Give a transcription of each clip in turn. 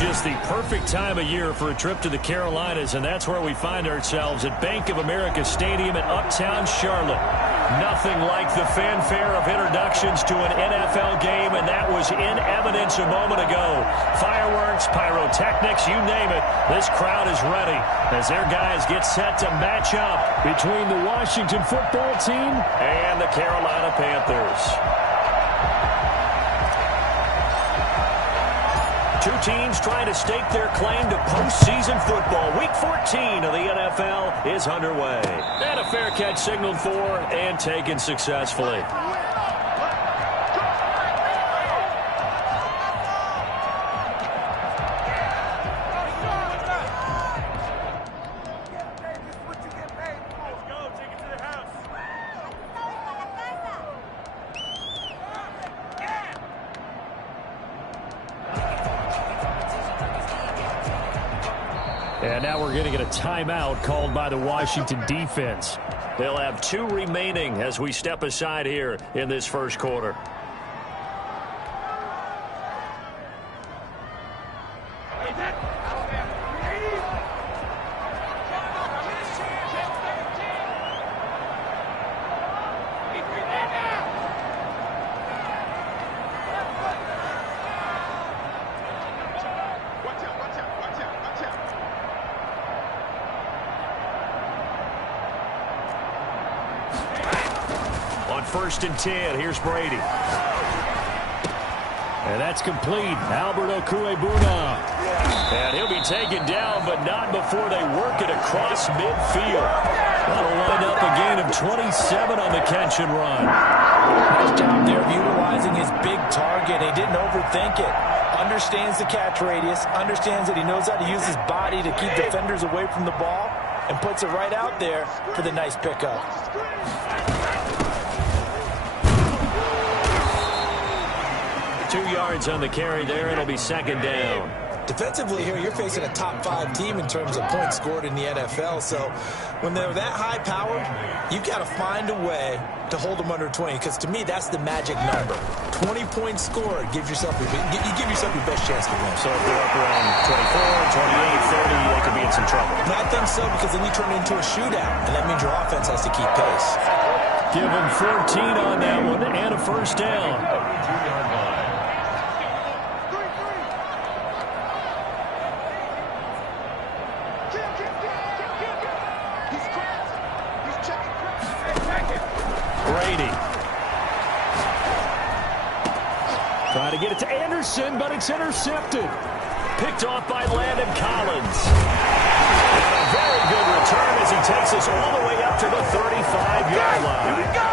Just the perfect time of year for a trip to the Carolinas, and that's where we find ourselves at Bank of America Stadium in Uptown Charlotte. Nothing like the fanfare of introductions to an NFL game, and that was in evidence a moment ago. Fireworks, pyrotechnics, you name it. This crowd is ready as their guys get set to match up between the Washington football team and the Carolina Panthers. Two teams trying to stake their claim to postseason football. Week 14 of the NFL is underway. And a fair catch signaled for and taken successfully. And now we're going to get a timeout called by the Washington defense. They'll have 2 remaining as we step aside here in this first quarter. First and 10. Here's Brady. And that's complete. Albert Okuebuna. And he'll be taken down, but not before they work it across midfield. That'll wind up a gain of 27 on the catch and run. Nice job there of utilizing his big target. He didn't overthink it. Understands the catch radius. Understands that he knows how to use his body to keep defenders away from the ball. And puts it right out there for the nice pickup. 2 yards on the carry there. It'll be second down. Defensively here, you're facing a top-5 team in terms of points scored in the NFL. So when they're that high-powered, you've got to find a way to hold them under 20. Because to me, that's the magic number. 20 points scored gives yourself your best chance to win. So if they're up around 24, 28, 30, they could be in some trouble. And I think so, because then you turn it into a shootout, and that means your offense has to keep pace. Give them 14 on that one and a first down. Trying to get it to Anderson, but it's intercepted. Picked off by Landon Collins. And a very good return as he takes us all the way up to the 35-yard line. Here we go.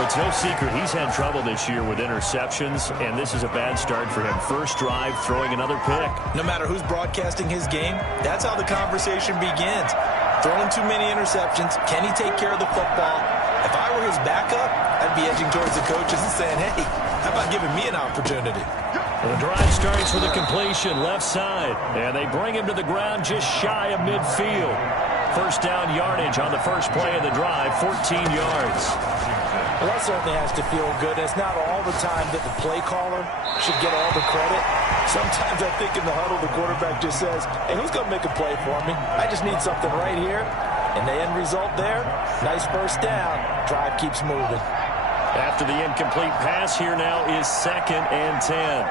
Well, it's no secret he's had trouble this year with interceptions, and this is a bad start for him. First drive, throwing another pick. No matter who's broadcasting his game, that's how the conversation begins. Throwing too many interceptions. Can he take care of the football? If I were his backup, I'd be edging towards the coaches and saying, hey, how about giving me an opportunity? Well, the drive starts with a completion left side, and they bring him to the ground just shy of midfield. First down yardage on the first play of the drive, 14 yards. Well, that certainly has to feel good. It's not all the time that the play caller should get all the credit. Sometimes I think in the huddle, the quarterback just says, hey, who's going to make a play for me? I just need something right here. And the end result there, nice first down. Drive keeps moving. After the incomplete pass, here now is second and 10.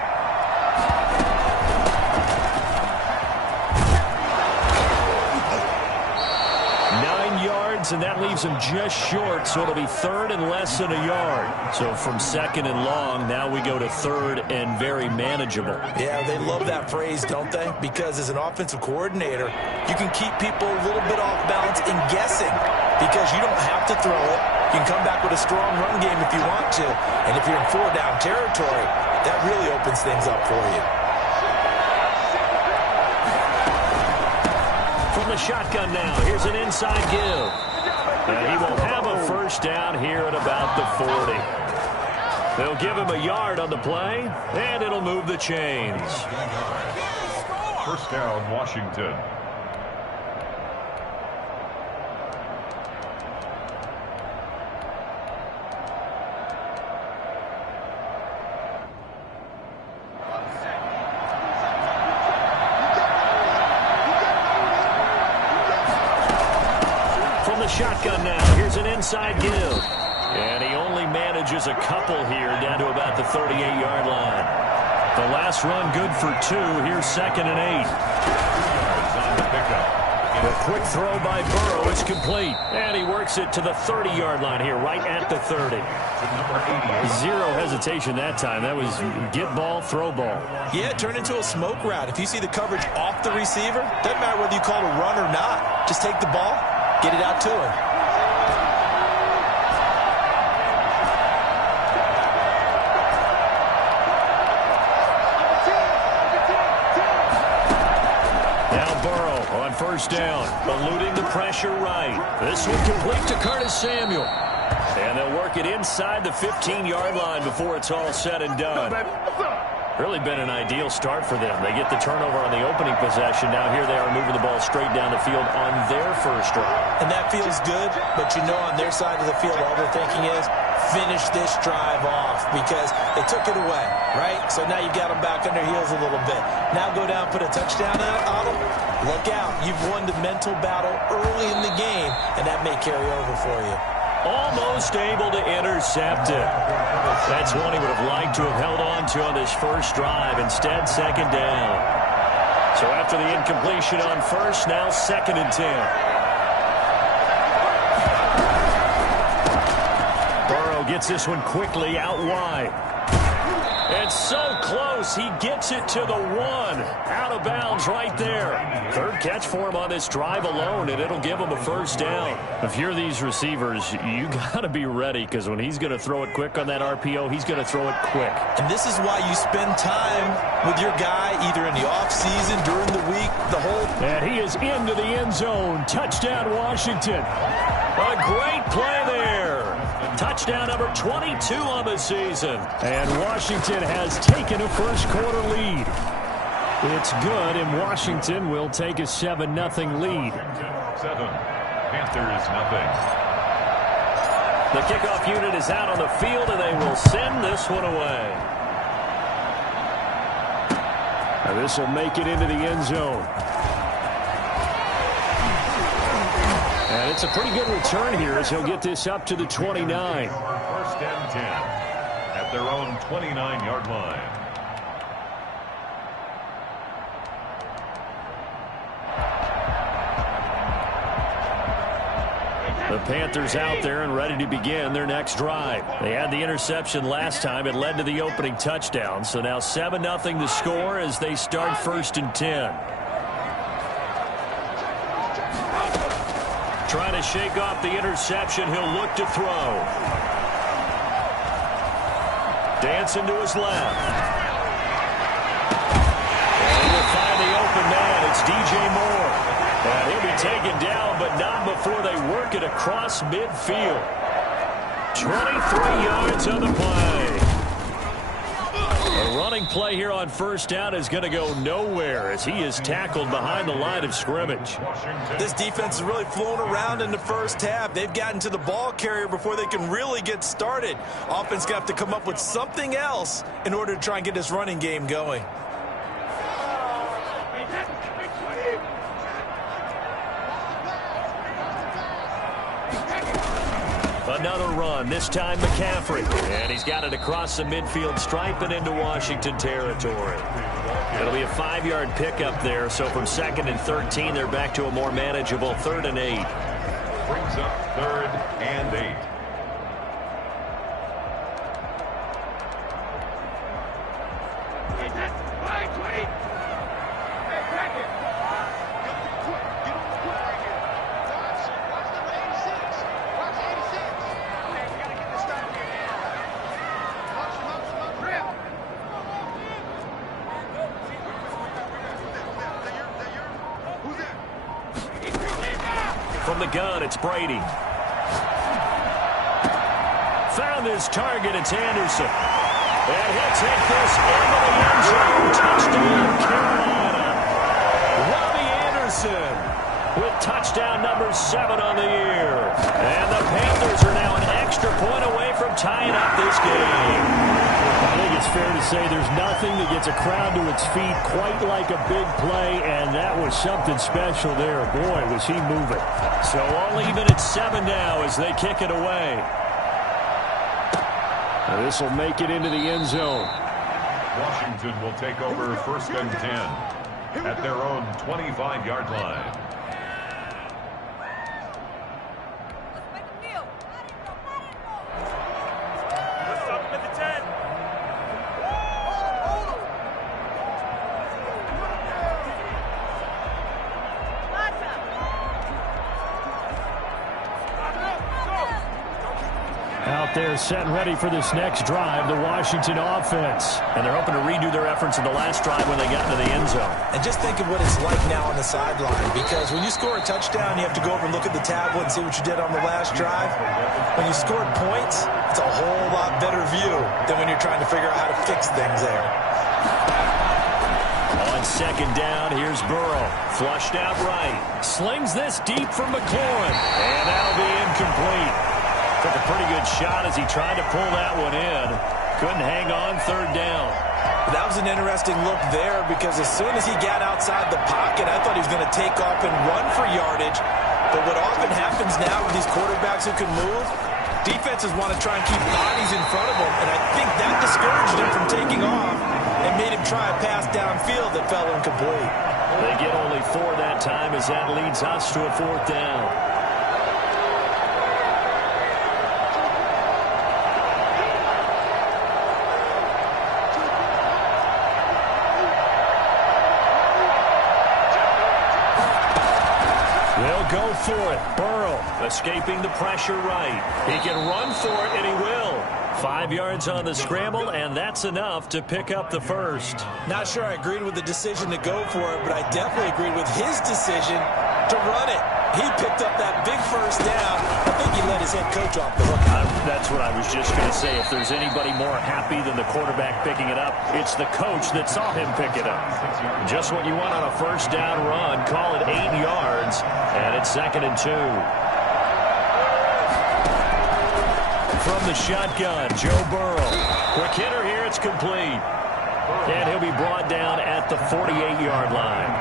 And that leaves him just short, so it'll be third and less than a yard. So from second and long, now we go to third and very manageable. Yeah, they love that phrase, don't they? Because as an offensive coordinator, you can keep people a little bit off balance and guessing because you don't have to throw it. You can come back with a strong run game if you want to. And if you're in 4-down territory, that really opens things up for you. From the shotgun now, here's an inside give. And he will have a first down here at about the 40. They'll give him a yard on the play, and it'll move the chains. First down, Washington. shotgun now. Here's an inside give. And he only manages a couple here down to about the 38-yard line. The last run good for 2. Here's 2nd and 8. On the pickup. The quick throw by Burrow is complete. And he works it to the 30-yard line here, right at the 30. Zero hesitation that time. That was get ball, throw ball. Yeah, it turned into a smoke route. If you see the coverage off the receiver, doesn't matter whether you call it a run or not. Just take the ball, get it out to him. First down, eluding the pressure right. This one complete to Curtis Samuel. And they'll work it inside the 15-yard line before it's all said and done. Really been an ideal start for them. They get the turnover on the opening possession. Now here they are moving the ball straight down the field on their first drive. And that feels good, but you know on their side of the field all they're thinking is finish this drive off because they took it away, right? So now you've got them back on their heels a little bit. Now go down, put a touchdown on them. Look out. You've won the mental battle early in the game, and that may carry over for you. Almost able to intercept it. That's one he would have liked to have held on to on this first drive. Instead, 2nd down. So after the incompletion on first, now 2nd and 10. Burrow gets this one quickly out wide. It's so close, he gets it to the 1. Out of bounds right there. 3rd catch for him on this drive alone, and it'll give him a first down. If you're these receivers, you got to be ready because when he's going to throw it quick on that RPO, he's going to throw it quick. And this is why you spend time with your guy either in the offseason, during the week, the whole... And he is into the end zone. Touchdown, Washington. A great play there. Touchdown number 22 on the season. And Washington has taken a first-quarter lead. It's good, and Washington will take a 7-0 lead. 7. Panthers nothing. The kickoff unit is out on the field, and they will send this one away. Now this will make it into the end zone. And it's a pretty good return here as he'll get this up to the 29. 1st and 10 at their own 29-yard line. The Panthers out there and ready to begin their next drive. They had the interception last time. It led to the opening touchdown. So now 7-0 the score as they start 1st and 10. Trying to shake off the interception. He'll look to throw. Dancing to his left. And he'll find the open man. It's DJ Moore. And he'll be taken down, but not before they work it across midfield. 23 yards on the play. A running play here on first down is going to go nowhere as he is tackled behind the line of scrimmage. This defense is really flown around in the first half. They've gotten to the ball carrier before they can really get started. Offense got to come up with something else in order to try and get this running game going. Another run, this time McCaffrey. And he's got it across the midfield stripe and into Washington territory. It'll be a 5-yard pickup there, so from 2nd and 13, they're back to a more manageable 3rd and 8. Brings up 3rd and 8. From the gun, it's Brady. Found his target, it's Anderson. And he'll take this into the end zone. Touchdown, Carolina. Robbie Anderson with touchdown number 7 on the year. And the Panthers are now an extra point away from tying up this game. I think it's fair to say there's nothing that gets a crowd to its feet quite like a big play, and that was was something special there. Boy, was he moving. So all even at 7 now as they kick it away. This will make it into the end zone. Washington will take over 1st and 10 at their own 25-yard line. They're set and ready for this next drive, the Washington offense. And they're hoping to redo their efforts in the last drive when they got into the end zone. And just think of what it's like now on the sideline, because when you score a touchdown, you have to go over and look at the tablet and see what you did on the last drive. When you scored points, it's a whole lot better view than when you're trying to figure out how to fix things there. On 2nd down, here's Burrow. Flushed out right. Slings this deep for McLaurin. And that'll be incomplete. Took a pretty good shot as he tried to pull that one in. Couldn't hang on 3rd down. That was an interesting look there, because as soon as he got outside the pocket, I thought he was going to take off and run for yardage. But what often happens now with these quarterbacks who can move, defenses want to try and keep bodies in front of them, and I think that discouraged him from taking off and made him try a pass downfield that fell incomplete. They get only 4 that time as that leads us to a 4th down. Go for it. Burrow escaping the pressure right. He can run for it, and he will. 5 yards on the scramble, and that's enough to pick up the first. Not sure I agreed with the decision to go for it, but I definitely agreed with his decision to run it. He picked up that big first down. I think he let his head coach off the hook. That's what I was just going to say. If there's anybody more happy than the quarterback picking it up, it's the coach that saw him pick it up. Just what you want on a 1st down run. Call it 8 yards, and it's 2nd and 2. From the shotgun, Joe Burrow. Quick hitter here, it's complete. And he'll be brought down at the 48-yard line.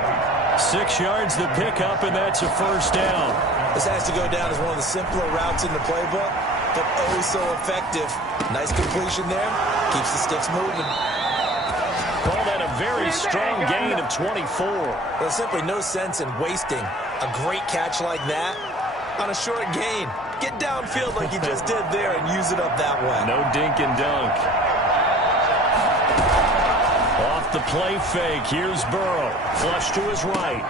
6 yards the pickup, and that's a 1st down. This has to go down as one of the simpler routes in the playbook, but oh so effective. Nice completion there. Keeps the sticks moving. Call that a very strong gain of 24. There's simply no sense in wasting a great catch like that on a short gain. Get downfield like you just did there and use it up that way. No dink and dunk. Off the play fake, here's Burrow. Flush to his right.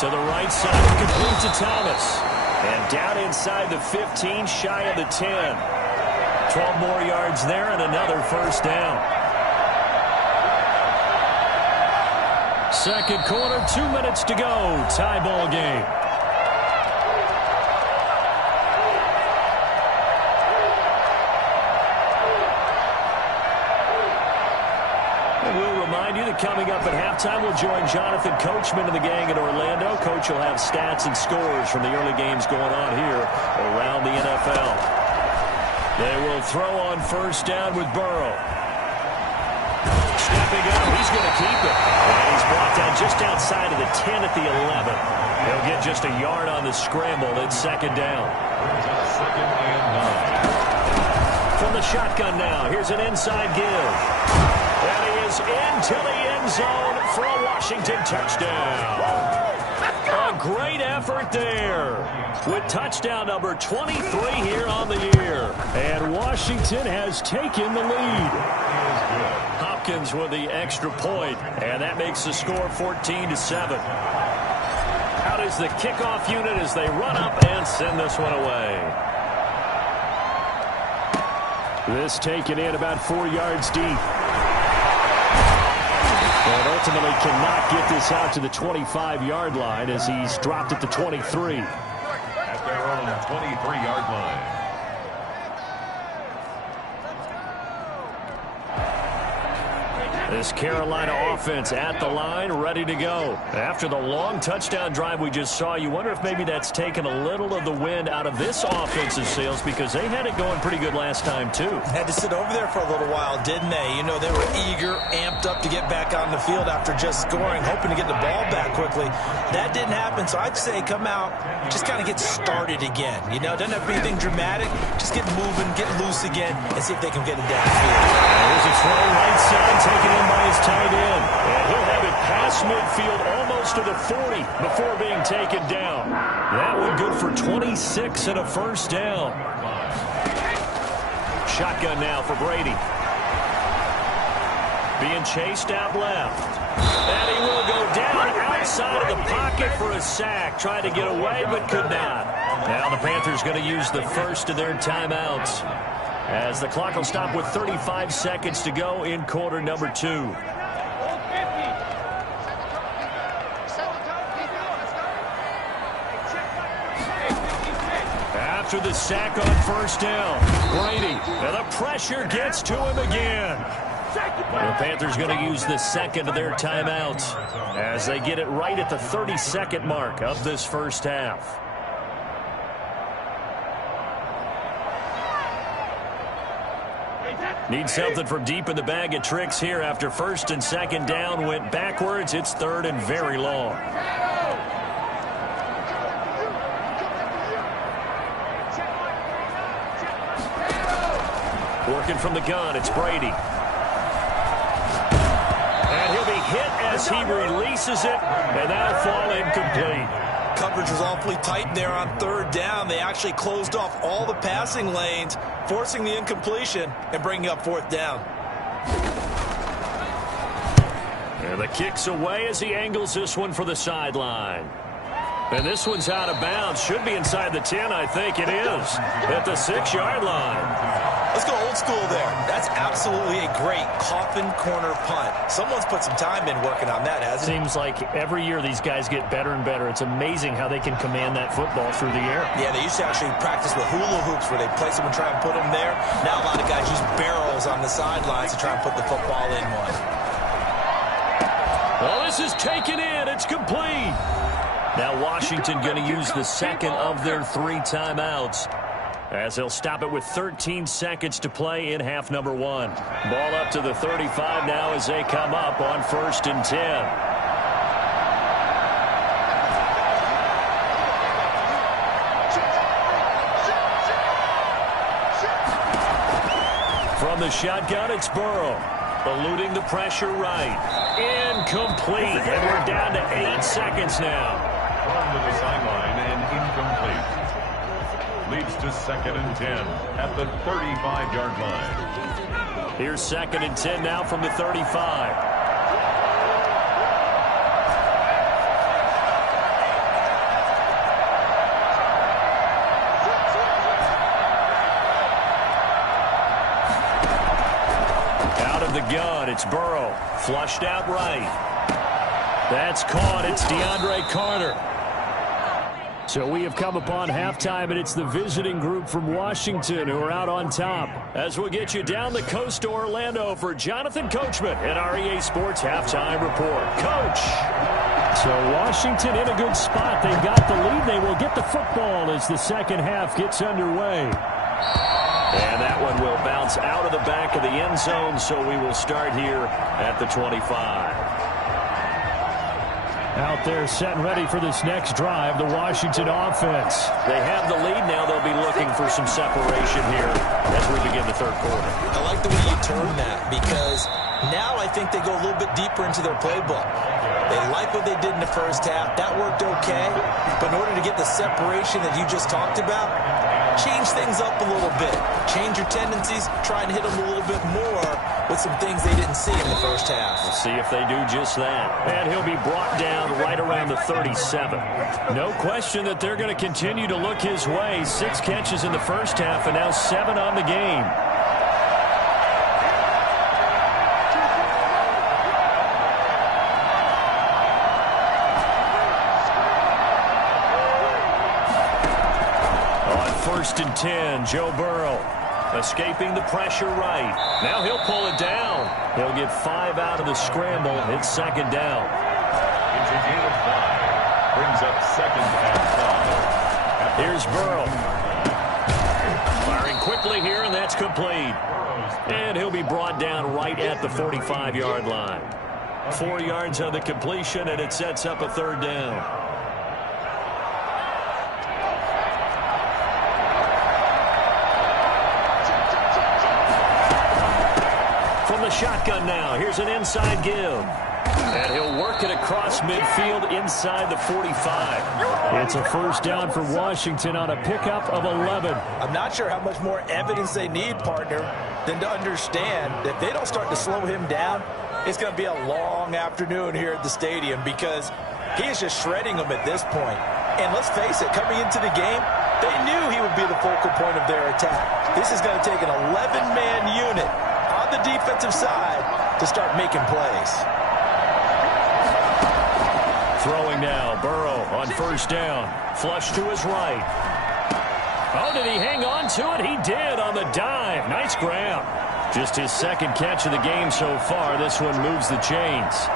To the right side, complete to Thomas. And down inside the 15, shy of the 10. 12 more yards there and another 1st down. 2nd quarter, 2 minutes to go. Tie ball game. Coming up at halftime, we'll join Jonathan Coachman and the gang in Orlando. Coach will have stats and scores from the early games going on here around the NFL. They will throw on 1st down with Burrow. Stepping up, he's going to keep it. And he's brought down just outside of the 10 at the 11. He'll get just a yard on the scramble. It's 2nd down. 2nd and 9. From the shotgun now, here's an inside give. And he is into the end zone for a Washington touchdown. A great effort there with touchdown number 23 here on the year. And Washington has taken the lead. Hopkins with the extra point, and that makes the score 14-7. Out is the kickoff unit as they run up and send this one away. This taken in about 4 yards deep. And ultimately cannot get this out to the 25-yard line as he's dropped at the 23. At their own 23-yard line. This Carolina offense at the line, ready to go. After the long touchdown drive we just saw, you wonder if maybe that's taken a little of the wind out of this offense's sails, because they had it going pretty good last time, too. Had to sit over there for a little while, didn't they? You know, they were eager, amped up to get back on the field after just scoring, hoping to get the ball back quickly. That didn't happen, so I'd say come out, just kind of get started again. You know, doesn't have to be anything dramatic. Just get moving, get loose again, and see if they can get it downfield. There's a throw right side, taken in by his tight end. And he'll have it past midfield, almost to the 40, before being taken down. That one good for 26 and a first down. Shotgun now for Brady. Being chased out left. And he will go down outside of the pocket for a sack. Tried to get away, but could not. Now the Panthers going to use the first of their timeouts, as the clock will stop with 35 seconds to go in quarter number 2. After the sack on first down, Brady, and the pressure gets to him again. The Panthers going to use the second of their timeouts as they get it right at the 30-second mark of this first half. Need something from deep in the bag of tricks here after first and second down went backwards. It's third and very long. Working from the gun, it's Brady. And he'll be hit as he releases it, and that'll fall incomplete. Coverage was awfully tight there on third down. They actually closed off all the passing lanes, forcing the incompletion and bringing up fourth down. And the kick's away as he angles this one for the sideline. And this one's out of bounds. Should be inside the 10, I think it is, at the 6-yard line. Let's go old school there. That's absolutely a great coffin corner punt. Someone's put some time in working on that, hasn't it? Seems like every year these guys get better and better. It's amazing how they can command that football through the air. Yeah, they used to actually practice with hula hoops where they place them and try and put them there. Now a lot of guys use barrels on the sidelines to try and put the football in one. Well, this is taken in. It's complete. Now Washington going to use the second of their 3 timeouts, as they'll stop it with 13 seconds to play in half number 1. Ball up to the 35 now as they come up on 1st and 10. From the shotgun, it's Burrow. Eluding the pressure right. Incomplete. And we're down to 8 seconds now. Thrown to the sideline and incomplete. Leads to 2nd and 10 at the 35-yard line. Here's 2nd and 10 now from the 35. Out of the gun, it's Burrow. Flushed out right. That's caught. It's DeAndre Carter. So we have come upon halftime, and it's the visiting group from Washington who are out on top. As we'll get you down the coast to Orlando for Jonathan Coachman at our EA Sports Halftime Report. Coach. So Washington in a good spot. They've got the lead. They will get the football as the second half gets underway. And that one will bounce out of the back of the end zone, so we will start here at the 25. Out there set and ready for this next drive, the Washington offense. They have the lead now. They'll be looking for some separation here as we begin the third quarter. I like the way you turn that, because now I think they go a little bit deeper into their playbook. They like what they did in the first half. That worked okay. But in order to get the separation that you just talked about, change things up a little bit. Change your tendencies. Try and hit them a little bit more with some things they didn't see in the first half. We'll see if they do just that. And he'll be brought down right around the 37. No question that they're going to continue to look his way. 6 catches in the first half and now 7 on the game. On 1st and 10, Joe Burrow. Escaping the pressure right. Now he'll pull it down. He'll get 5 out of the scramble. It's second down. It's a gain of 5. Brings up second and 5. Here's Burrow. Firing quickly here, and that's complete. And he'll be brought down right at the 45-yard line. 4 yards on the completion, and it sets up a third down. From the shotgun now, here's an inside give. And he'll work it across midfield inside the 45. It's a first down for Washington on a pickup of 11. I'm not sure how much more evidence they need, partner, than to understand that if they don't start to slow him down, it's going to be a long afternoon here at the stadium because he is just shredding them at this point. And let's face it, coming into the game, they knew he would be the focal point of their attack. This is going to take an 11-man unit on the defensive side to start making plays. Throwing now, Burrow on first down. Flush to his right. Oh, did he hang on to it? He did on the dive. Nice grab. Just his second catch of the game so far. This one moves the chains.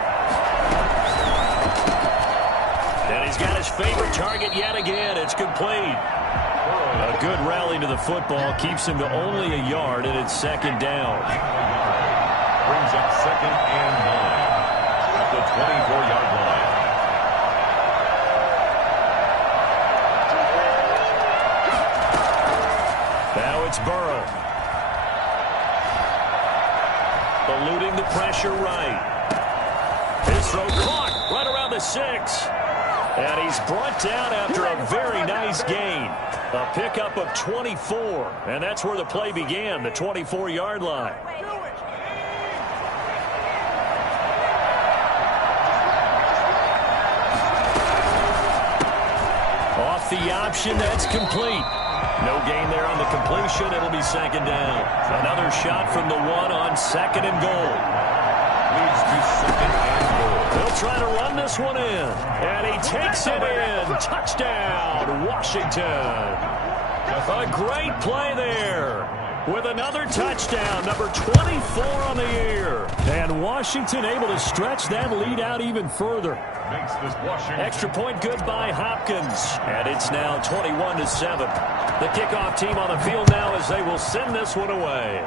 And he's got his favorite target yet again. It's complete. A good rally to the football keeps him to only a yard, and it's second down. Brings up second and 9 at the 24-yard line. Now it's Burrow. Eluding the pressure right. His throw caught right around the 6. And he's brought down after a very nice gain. A pickup of 24. And that's where the play began, the 24-yard line. Off the option, that's complete. No gain there on the completion. It'll be second down. Another shot from the 1 on second and goal. Leads to second and goal. He'll try to run this one in. And he takes it in. Touchdown, Washington. A great play there. With another touchdown, number 24 on the year. And Washington able to stretch that lead out even further. Makes this Washington. Extra point good by Hopkins. And it's now 21-7. The kickoff team on the field now as they will send this one away.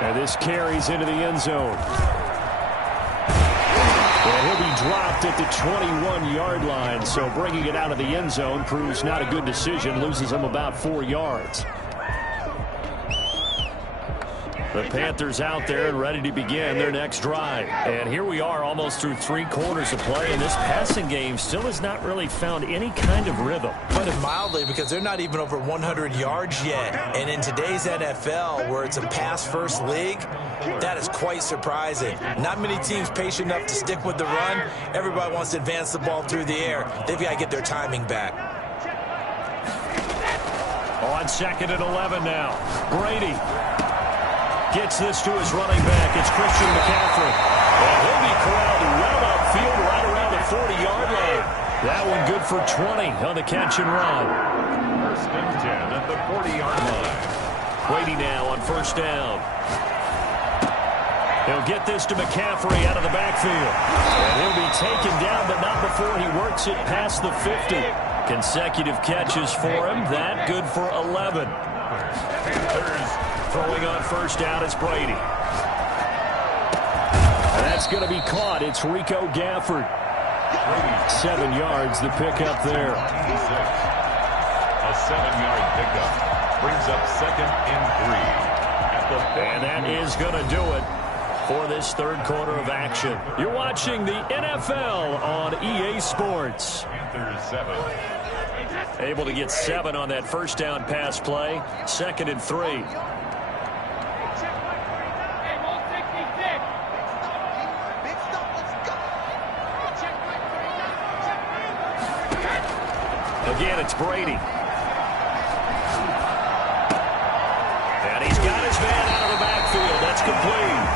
And this carries into the end zone. And he'll be dropped at the 21-yard line, so bringing it out of the end zone proves not a good decision, loses him about 4 yards. The Panthers out there and ready to begin their next drive. And here we are almost through 3 quarters of play, and this passing game still has not really found any kind of rhythm. Put it mildly, because they're not even over 100 yards yet. And in today's NFL, where it's a pass-first league, that is quite surprising. Not many teams patient enough to stick with the run. Everybody wants to advance the ball through the air. They've got to get their timing back. On second and 11 now. Brady gets this to his running back. It's Christian McCaffrey. And he'll be corralled well upfield right around the 40-yard line. That one good for 20 on the catch and run. First and 10 at the 40-yard line. Brady now on first down. He'll get this to McCaffrey out of the backfield. And he'll be taken down, but not before he works it past the 50. Consecutive catches for him. That good for 11. Throwing on first down is Brady. And that's going to be caught. It's Rico Gafford. 7 yards, the pickup there. A 7-yard pickup. Brings up second and 3. And that is going to do it for this third quarter of action. You're watching the NFL on EA Sports. Panthers 7. Able to get 7 on that first down pass play. Second and 3. Again, it's Brady. And he's got his man out of the backfield. That's complete.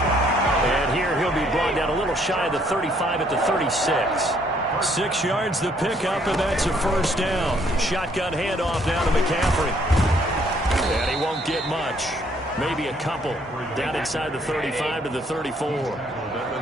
And here he'll be brought down a little shy of the 35 at the 36. 6 yards the pickup, and that's a first down. Shotgun handoff now to McCaffrey. And he won't get much. Maybe a couple. Down inside the 35 to the 34.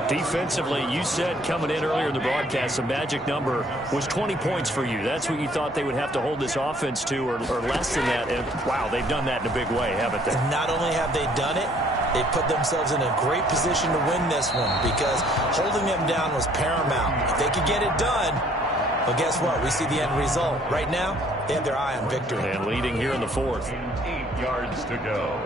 Defensively, you said coming in earlier in the broadcast, the magic number was 20 points for you. That's what you thought they would have to hold this offense to, or less than that. And, wow, they've done that in a big way, haven't they? Not only have they done it, they put themselves in a great position to win this one because holding them down was paramount. If they could get it done, well, guess what? We see the end result. Right now, they have their eye on victory. And leading here in the fourth. 8 yards to go.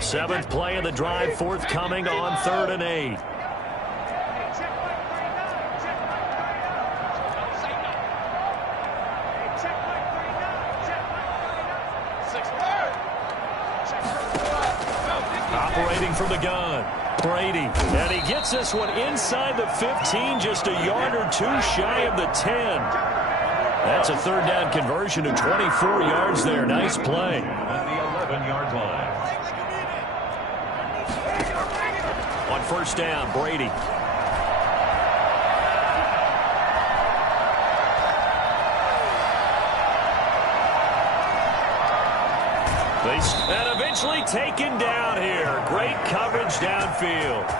Seventh play of the drive, forthcoming on 3rd and 8. Operating from the gun, Brady. And he gets this one inside the 15, just a yard or two shy of the 10. That's a 3rd down conversion of 24 yards there. Nice play. At the 11-yard line. On 1st down, Brady. And eventually taken down here. Great coverage downfield.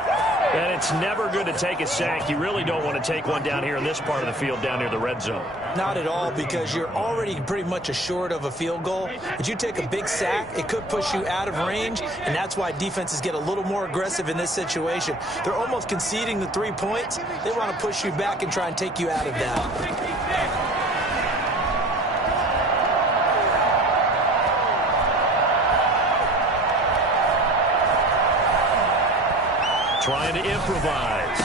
And it's never good to take a sack. You really don't want to take one down here in this part of the field down near the red zone. Not at all, because you're already pretty much assured of a field goal. But you take a big sack, it could push you out of range, and that's why defenses get a little more aggressive in this situation. They're almost conceding the 3 points. They want to push you back and try and take you out of that. Trying to improvise.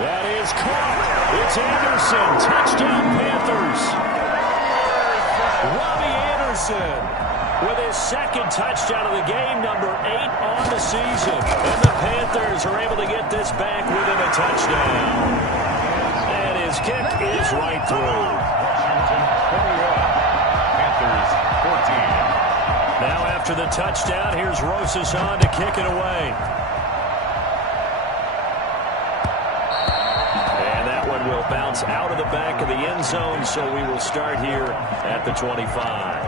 That is caught. It's Anderson. Touchdown, Panthers. Robbie Anderson with his 2nd touchdown of the game, number 8 on the season. And the Panthers are able to get this back within a touchdown. And his kick is right through. Washington 21, Panthers 14. Now after the touchdown, here's Rosas on to kick it away. Will bounce out of the back of the end zone, so we will start here at the 25.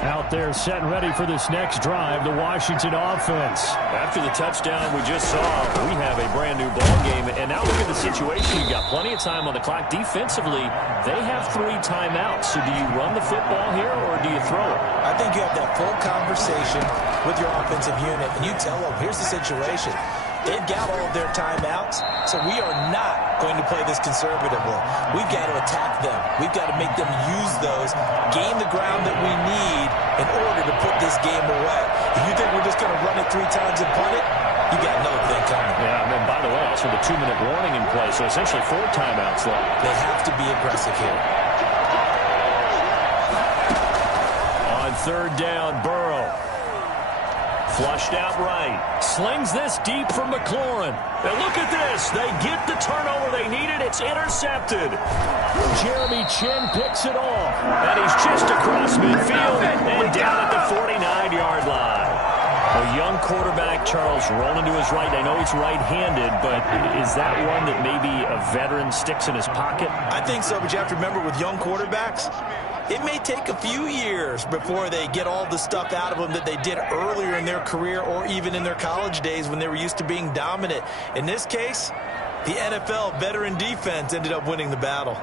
Out there set and ready for this next drive, the Washington offense. After the touchdown we just saw, we have a brand new ball game. And now look at the situation. You've got plenty of time on the clock. Defensively, they have 3 timeouts. So do you run the football here or do you throw it? I think you have that full conversation with your offensive unit, and you tell them, here's the situation. They've got all of their timeouts, so we are not going to play this conservatively. We've got to attack them. We've got to make them use those, gain the ground that we need in order to put this game away. If you think we're just going to run it 3 times and punt it, you got another thing coming. Yeah, and then by the way, also the 2-minute warning in play, so essentially 4 timeouts left. They have to be aggressive here. On 3rd down, Burrow. Flushed out right. Slings this deep from McLaurin. And look at this. They get the turnover they needed. It's intercepted. Jeremy Chin picks it off. And he's just across midfield and down at the 49-yard line. A young quarterback, Charles, rolling to his right. I know he's right-handed, but is that one that maybe a veteran sticks in his pocket? I think so, but you have to remember with young quarterbacks, it may take a few years before they get all the stuff out of them that they did earlier in their career or even in their college days when they were used to being dominant. In this case, the NFL veteran defense ended up winning the battle.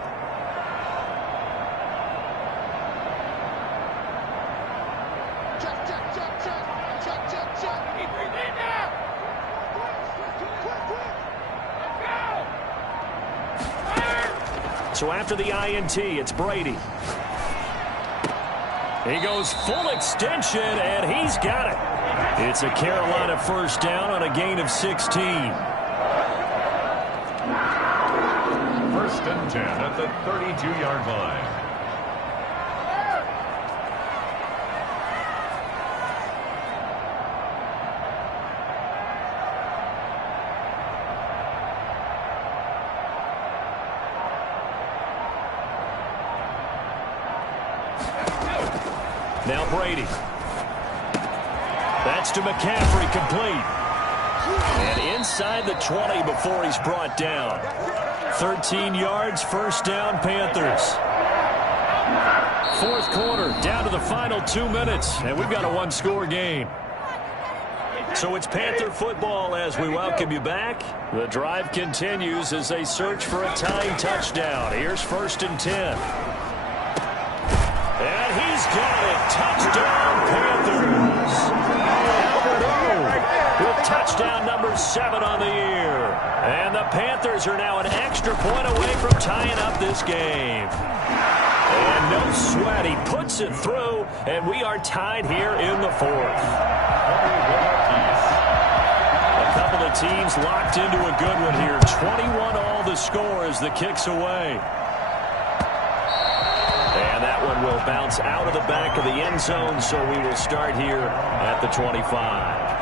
So after the INT, it's Brady. He goes full extension, and he's got it. It's a Carolina 1st down on a gain of 16. 1st and 10 at the 32-yard line. Now Brady. That's to McCaffrey, complete. And inside the 20 before he's brought down. 13 yards, first down, Panthers. Fourth quarter, down to the final 2 minutes, and we've got a one-score game. So it's Panther football as we welcome you back. The drive continues as they search for a tying touchdown. Here's 1st and 10. And he's got it. Touchdown, Panthers. With touchdown number 7 on the year. And the Panthers are now an extra point away from tying up this game. And no sweat. He puts it through, and we are tied here in the 4th. A couple of teams locked into a good one here. 21-all the score as the kick's away. And that one will bounce out of the back of the end zone, so we will start here at the 25.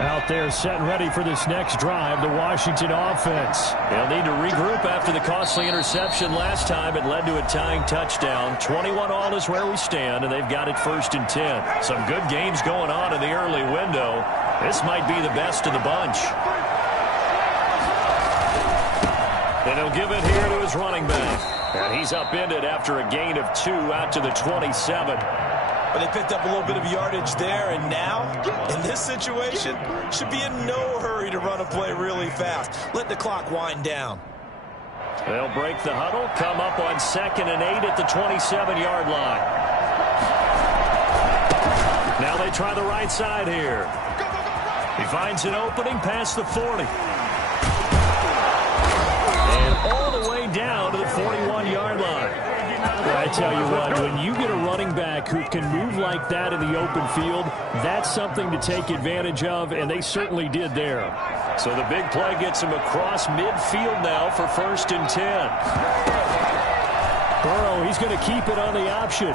Out there set and ready for this next drive, the Washington offense. They'll need to regroup after the costly interception last time. It led to a tying touchdown. 21-all is where we stand, and they've got it 1st and 10. Some good games going on in the early window. This might be the best of the bunch. And he'll give it here to his running back. And he's upended after a gain of 2 out to the 27. But they picked up a little bit of yardage there, and now, in this situation, should be in no hurry to run a play really fast. Let the clock wind down. They'll break the huddle, come up on 2nd and 8 at the 27-yard line. Now they try the right side here. He finds an opening past the 40. And all the way down to the 41-yard line. Well, I tell you what, when you get a running back who can move like that in the open field, that's something to take advantage of, and they certainly did there. So the big play gets him across midfield now for 1st and 10. Burrow, he's going to keep it on the option.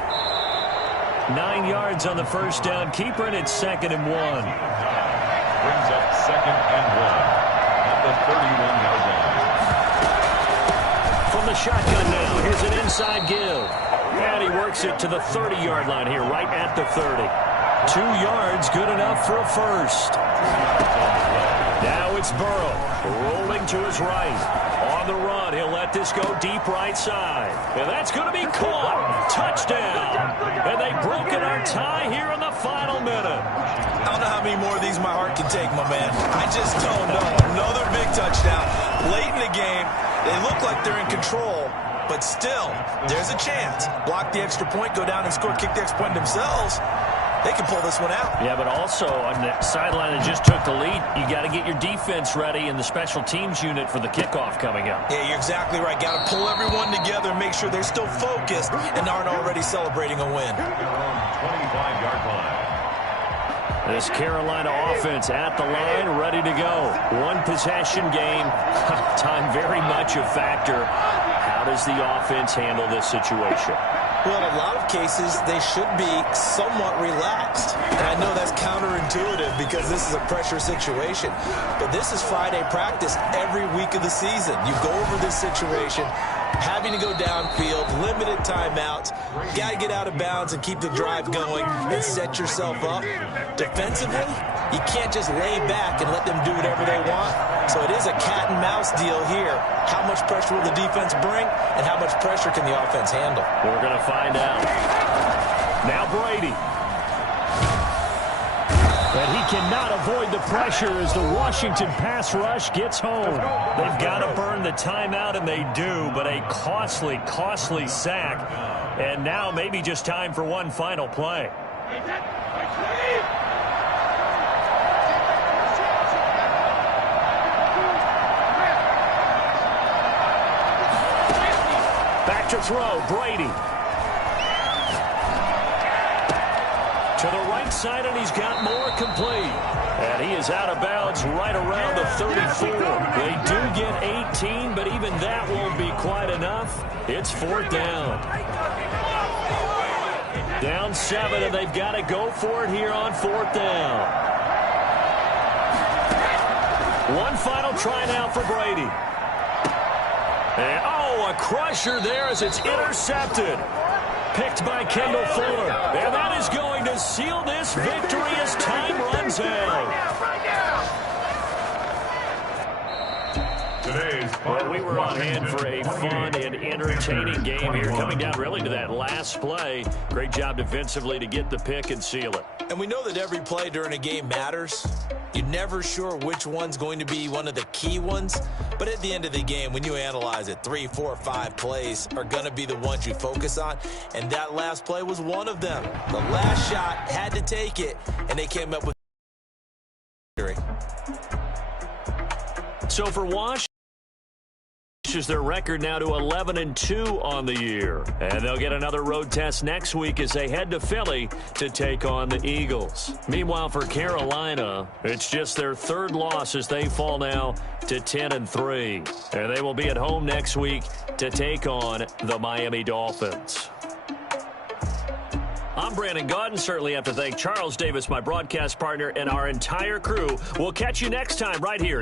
9 yards on the first down keeper, and it's 2nd and 1. Brings up 2nd and 1 at the 31-yard line. From the shotgun now, here's an inside give. And he works it to the 30-yard line here, right at the 30. 2 yards, good enough for a first. Now it's Burrow, rolling to his right. On the run, he'll let this go deep right side. And that's going to be caught. Touchdown. And they've broken our tie here in the final minute. I don't know how many more of these my heart can take, my man. I just don't know. Another big touchdown. Late in the game, they look like they're in control, but still, there's a chance. Block the extra point, go down and score, kick the extra point themselves. They can pull this one out. Yeah, but also on the sideline that just took the lead, you got to get your defense ready and the special teams unit for the kickoff coming up. Yeah, you're exactly right. Got to pull everyone together and make sure they're still focused and aren't already celebrating a win. 25-yard line. This Carolina offense at the line, ready to go. One possession game. Time very much a factor. How does the offense handle this situation? Well, in a lot of cases, they should be somewhat relaxed. And I know that's counterintuitive because this is a pressure situation. But this is Friday practice every week of the season. You go over this situation, having to go downfield, limited timeouts, got to get out of bounds and keep the drive going and set yourself up. Defensively, you can't just lay back and let them do whatever they want. So it is a cat and mouse deal here. How much pressure will the defense bring and how much pressure can the offense handle? We're going to find out. Now Brady. But he cannot avoid the pressure as the Washington pass rush gets home. They've got to burn the timeout, and they do, but a costly, costly sack. And now maybe just time for one final play. Back to throw, Brady. To the right side, and he's got more complete. And he is out of bounds right around the 34. They do get 18, but even that won't be quite enough. It's 4th down. Down 7, and they've got to go for it here on 4th down. One final try now for Brady. And, oh, a crusher there as it's intercepted. Picked by Kendall Fuller. And that is going to seal this victory as time runs out. Well, we were on hand for a fun and entertaining game here, coming down really to that last play. Great job defensively to get the pick and seal it. And we know that every play during a game matters. You're never sure which one's going to be one of the key ones. But at the end of the game, when you analyze it, 3, 4, 5 plays are going to be the ones you focus on. And that last play was one of them. The last shot had to take it, and they came up with victory. So for Washington, is their record now to 11-2 on the year. And they'll get another road test next week as they head to Philly to take on the Eagles. Meanwhile, for Carolina, it's just their third loss as they fall now to 10-3. And they will be at home next week to take on the Miami Dolphins. I'm Brandon Gaudin. Certainly have to thank Charles Davis, my broadcast partner, and our entire crew. We'll catch you next time right here.